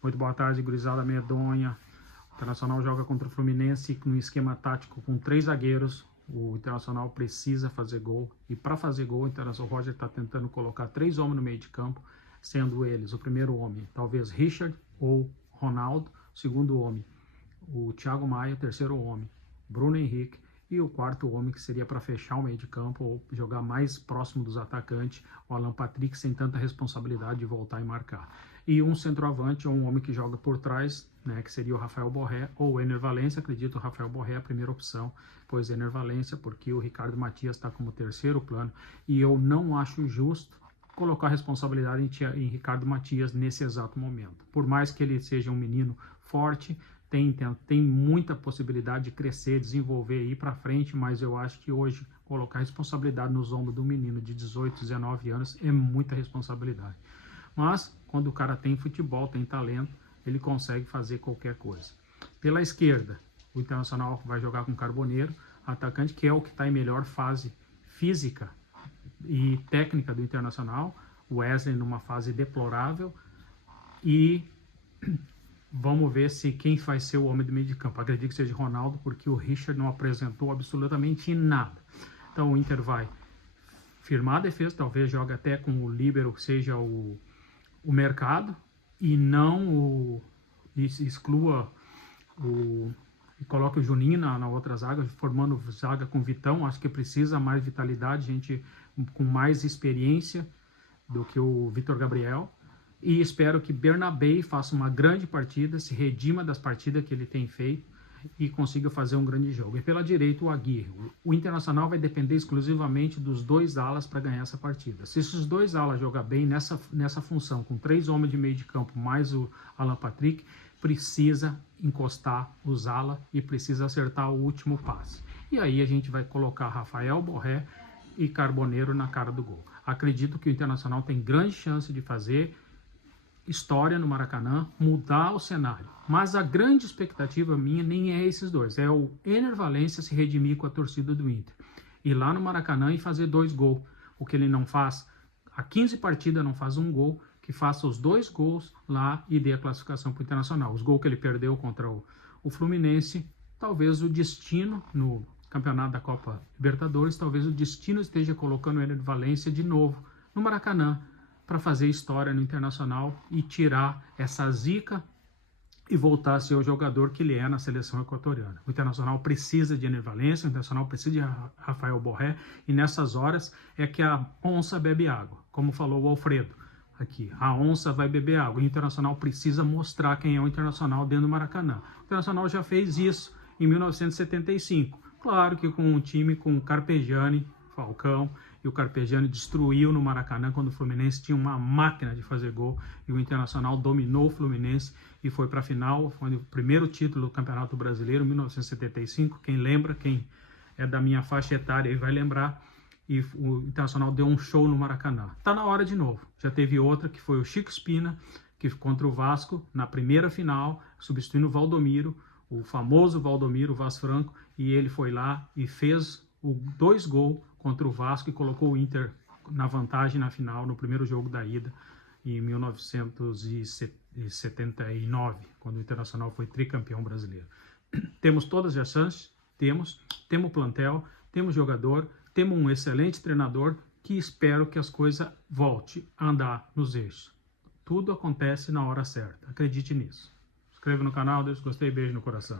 Muito boa tarde, gurizada medonha. O Internacional joga contra o Fluminense num esquema tático com 3 zagueiros. O Internacional precisa fazer gol. E para fazer gol, o Roger está tentando colocar 3 homens no meio de campo, sendo eles o primeiro homem, talvez Richard ou Ronaldo. O segundo homem, o Thiago Maia. O terceiro homem, Bruno Henrique. E o quarto homem, que seria para fechar o meio de campo ou jogar mais próximo dos atacantes, o Alan Patrick, sem tanta responsabilidade de voltar e marcar. E um centroavante, ou um homem que joga por trás, né, que seria o Rafael Borré ou o Ener Valencia. Acredito o Rafael Borré é a primeira opção, pois Ener Valencia, porque o Ricardo Matias está como terceiro plano. E eu não acho justo colocar a responsabilidade em Ricardo Matias nesse exato momento. Por mais que ele seja um menino forte, tem muita possibilidade de crescer, desenvolver e ir para frente, mas eu acho que hoje colocar responsabilidade nos ombros de um menino de 18, 19 anos é muita responsabilidade. Mas quando o cara tem futebol, tem talento, ele consegue fazer qualquer coisa. Pela esquerda, o Internacional vai jogar com Carboneiro, atacante, que é o que está em melhor fase física e técnica do Internacional. O Wesley numa fase deplorável. E vamos ver se quem vai ser o homem do meio de campo. Acredito que seja Ronaldo, porque o Richard não apresentou absolutamente nada. Então o Inter vai firmar a defesa, talvez jogue até com o líbero, seja o Mercado, e não exclua e coloque o Juninho na outra zaga, formando zaga com Vitão. Acho que precisa mais vitalidade, gente com mais experiência do que o Vitor Gabriel. E espero que Bernabé faça uma grande partida, se redima das partidas que ele tem feito e consiga fazer um grande jogo. E pela direita, o Aguirre. O Internacional vai depender exclusivamente dos 2 alas para ganhar essa partida. Se esses 2 alas jogar bem nessa função, com 3 homens de meio de campo, mais o Alan Patrick, precisa encostar os alas e precisa acertar o último passe. E aí a gente vai colocar Rafael Borré e Carboneiro na cara do gol. Acredito que o Internacional tem grande chance de fazer história no Maracanã, mudar o cenário. Mas a grande expectativa minha nem é esses 2, é o Ener Valencia se redimir com a torcida do Inter. Ir lá no Maracanã e fazer 2 gols. O que ele não faz, há 15 partidas não faz um gol, que faça os 2 gols lá e dê a classificação para o Internacional. Os gols que ele perdeu contra o Fluminense, talvez o destino no campeonato da Copa Libertadores, talvez o destino esteja colocando o Ener Valencia de novo no Maracanã, para fazer história no Internacional e tirar essa zica e voltar a ser o jogador que ele é na seleção equatoriana. O Internacional precisa de Ener Valencia, o Internacional precisa de Rafael Borré, e nessas horas é que a onça bebe água, como falou o Alfredo aqui. A onça vai beber água. O Internacional precisa mostrar quem é o Internacional dentro do Maracanã. O Internacional já fez isso em 1975. Claro que com um time com Carpegiani, Falcão, e o Carpegiani destruiu no Maracanã quando o Fluminense tinha uma máquina de fazer gol, e o Internacional dominou o Fluminense e foi para a final. Foi o primeiro título do Campeonato Brasileiro, 1975. Quem lembra, quem é da minha faixa etária aí vai lembrar. E o Internacional deu um show no Maracanã. Tá na hora de novo. Já teve outra, que foi o Chico Spina, que contra o Vasco, na primeira final, substituindo o Valdomiro, o famoso Valdomiro Vaz Franco, e ele foi lá e fez 2 gols contra o Vasco e colocou o Inter na vantagem na final, no primeiro jogo da ida, em 1979, quando o Internacional foi tricampeão brasileiro. Temos todas as chances, temos plantel, temos jogador, temos um excelente treinador, que espero que as coisas voltem a andar nos eixos. Tudo acontece na hora certa, acredite nisso. Se inscreva no canal, deixa o gostei, beijo no coração.